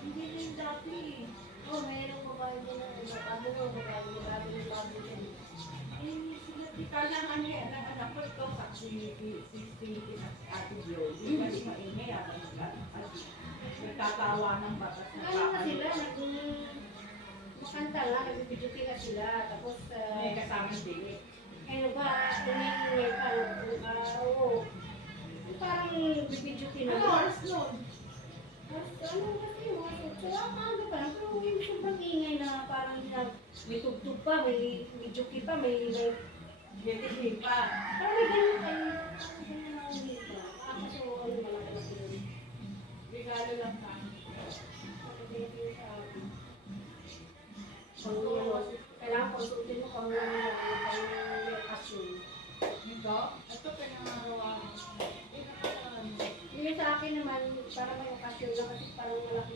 Hindi rin dati eh. Oh, mayroong babae din na babae mo, babae mo, babae mo, babae mo. Eh, sila kita lang ano yan, ang anak ko ito, si Ate Joey. Kasi maingay ako nila. Kasi nagtatawa ng batas na Ano na sila, makanta nga, nagbibidyoke na sila. Tapos, may kasama din. ano ba, ingay-ingay pa. Oo. Parang bibidyoke na. Ano oras nun? Ano kasi, wala ano pa lang. Pero yung sobrang ingay na parang may tugtog pa, may jockey pa, may Hindi pa. parang may ganun kayo. Parang ganun na hindi pa. Kaso ano malaki-laki yun. Regalo lang ka. Kailangan konsultin mo kung ano okasyon. Ito? Ito pinangarawan. Yung sa akin naman, parang may okasyon lang kasi parang malaki